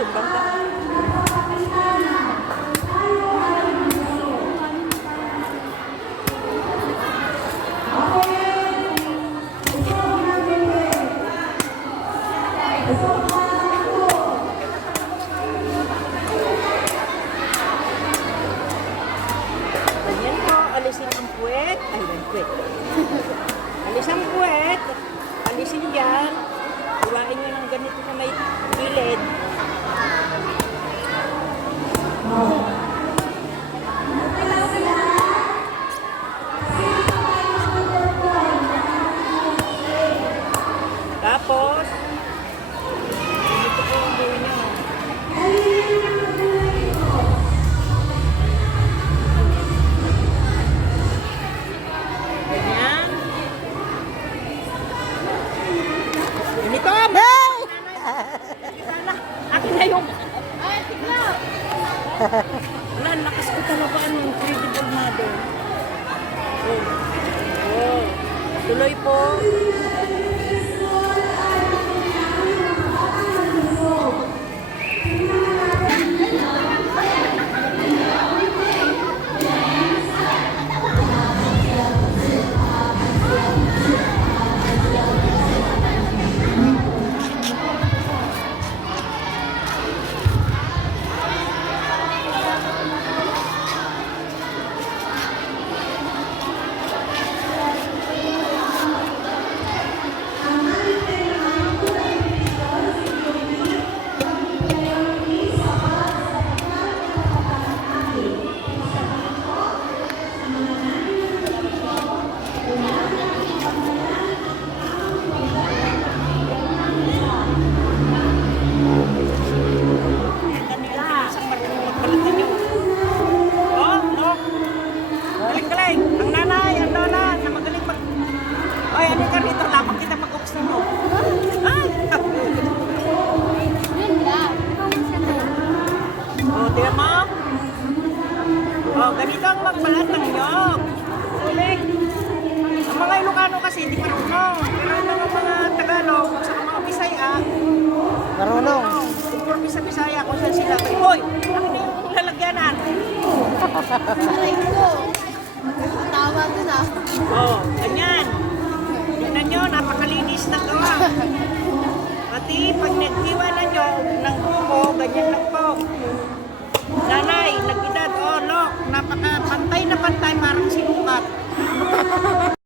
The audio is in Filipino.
sumbang ka. Ganyan po, alisin ang puwet. Ay, ang puwet. Alisin ang puwet. Alisin dyan. Ulain nyo ng ganito na may gilid. Tapos, dito po ang buhay nyo. Ganyan. Ganito! Sana, akin na yung... Ay, tigla! Wala, lakas ko talaga ang incredible mother. Oh. Oh. Tuloy po. Oh, ganito ang magbalat ng nyog. Uling. Ang mga Ilocano kasi hindi marunong. Pero yung mga Tagalog, sa mga Bisaya, Marunong. kung sa Bisaya, kung saan sila, hoy, ano na yung lalagyanan? Aray ko. Tawa dun ah. Oh, ganyan. Tingnan nyo, napakalinis na to. Pati pag naghiwanan nyo ng buko, ganyan lang po. Nanay, nag-edad, oh, look, napaka-pantay na pantay, parang sinukat.